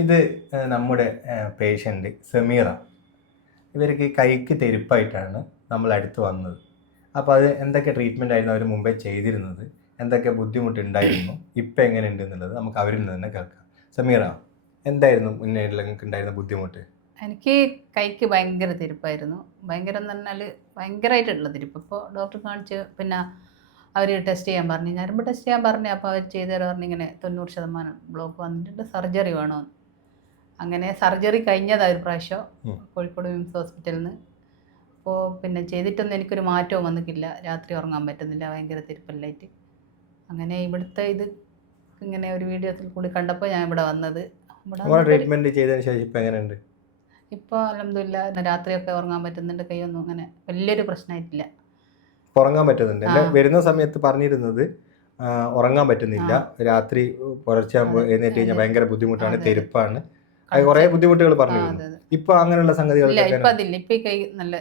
ഇത് നമ്മുടെ പേഷ്യൻ്റ് സമീറ. ഇവർക്ക് കൈക്ക് തെരുപ്പായിട്ടാണ് നമ്മൾ അടുത്ത് വന്നത്. അപ്പോൾ അത് എന്തൊക്കെ ട്രീറ്റ്മെൻ്റ് ആയിരുന്നു അവർ മുമ്പേ ചെയ്തിരുന്നത്, എന്തൊക്കെ ബുദ്ധിമുട്ടുണ്ടായിരുന്നു, ഇപ്പം എങ്ങനെയുണ്ട് എന്നുള്ളത് നമുക്ക് അവരിൽ നിന്ന് തന്നെ കേൾക്കാം. സമീറ, എന്തായിരുന്നു മുന്നേ നിങ്ങൾക്ക് ഉണ്ടായിരുന്ന ബുദ്ധിമുട്ട്? എനിക്ക് കൈക്ക് ഭയങ്കര തിരിപ്പായിരുന്നു. ഭയങ്കരം എന്ന് പറഞ്ഞാൽ ഭയങ്കരമായിട്ടുള്ള തിരിപ്പ്. ഇപ്പോൾ ഡോക്ടർ കാണിച്ച് പിന്നെ അവർ ടെസ്റ്റ് ചെയ്യാൻ പറഞ്ഞു, ഞരമ്പ് ടെസ്റ്റ് ചെയ്യാൻ പറഞ്ഞു. അപ്പോൾ അവർ ചെയ്തേരം പറഞ്ഞു ഇങ്ങനെ 90% ബ്ലോക്ക് വന്നിട്ടുണ്ട്, സർജറി വേണമെന്ന്. അങ്ങനെ സർജറി കഴിഞ്ഞതാണ് ഒരു പ്രാവശ്യം കോഴിക്കോട് വിംസ് ഹോസ്പിറ്റലിൽ നിന്ന്. അപ്പോൾ പിന്നെ ചെയ്തിട്ടൊന്നും എനിക്കൊരു മാറ്റവും വന്നിട്ടില്ല. രാത്രി ഉറങ്ങാൻ പറ്റുന്നില്ല, ഭയങ്കര തിരുപ്പല്ലായിട്ട്. അങ്ങനെ ഇവിടുത്തെ ഇത് ഇങ്ങനെ ഒരു വീഡിയോത്തിൽ കൂടി കണ്ടപ്പോൾ ഞാൻ ഇവിടെ വന്നത്. ട്രീറ്റ്മെൻറ്റ് ചെയ്തതിന് ശേഷം ഇപ്പം എങ്ങനെയുണ്ട്? ഇപ്പോൾ അൽഹംദുലില്ലാഹ് രാത്രിയൊക്കെ ഉറങ്ങാൻ പറ്റുന്നുണ്ട്. കൈയൊന്നും അങ്ങനെ വലിയൊരു പ്രശ്നമായിട്ടില്ല. ഉറങ്ങാൻ പറ്റുന്നുണ്ട്. വരുന്ന സമയത്ത് പറഞ്ഞിരുന്നത് ഉറങ്ങാൻ പറ്റുന്നില്ല, രാത്രി പുലർച്ചയാകുമ്പോൾ എഴുന്നേറ്റ് കഴിഞ്ഞാൽ ഭയങ്കര ബുദ്ധിമുട്ടാണ്, തെരുപ്പാണ്, കുറേ ബുദ്ധിമുട്ടുകൾ പറഞ്ഞിരുന്നു. ഇപ്പൊ അങ്ങനെയുള്ള സംഗതികൾ ഇല്ല, ഇപ്പൊ അതില്ല. ഇപ്പൊ കൈ നല്ല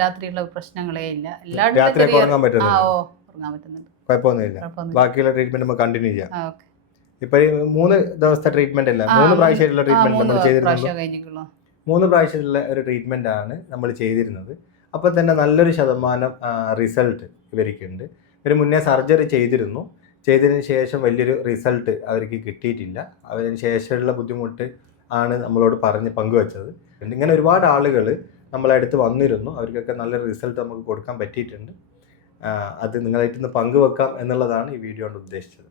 രാത്രിയുള്ള പ്രശ്നങ്ങളേ ഇല്ല. രാത്രി ഉറങ്ങാൻ പറ്റുന്നുണ്ട്, കുഴപ്പമൊന്നുമില്ല. ബാക്കിയുള്ള ട്രീറ്റ്മെന്റ് നമുക്ക് കണ്ടിന്യൂ ചെയ്യാം. ഇപ്പൊ 3 ദിവസത്തെ ട്രീറ്റ്മെന്റ് അല്ല, 3 പ്രാവശ്യമായിട്ടുള്ള ട്രീറ്റ്മെന്റ് നമ്മൾ ചെയ്തിരുന്നു. 3 പ്രാവശ്യമുള്ള ഒരു ട്രീറ്റ്മെന്റ് ആണ് നമ്മൾ ചെയ്തിരുന്നത്. അപ്പോൾ തന്നെ നല്ലൊരു ശതമാനം റിസൾട്ട് ഇവർക്കുണ്ട്. ഇവർ മുന്നേ സർജറി ചെയ്തതിന് ശേഷം വലിയൊരു റിസൾട്ട് അവർക്ക് കിട്ടിയിട്ടില്ല. അതിന് ശേഷമുള്ള ബുദ്ധിമുട്ട് ആണ് നമ്മളോട് പങ്കുവച്ചത്. ഇങ്ങനെ ഒരുപാട് ആളുകൾ നമ്മളെ അടുത്ത് വന്നിരുന്നു. അവർക്കൊക്കെ നല്ലൊരു റിസൾട്ട് നമുക്ക് കൊടുക്കാൻ പറ്റിയിട്ടുണ്ട്. അത് നിങ്ങളായിട്ടൊന്ന് പങ്കുവെക്കാം എന്നുള്ളതാണ് ഈ വീഡിയോ കൊണ്ട് ഉദ്ദേശിച്ചത്.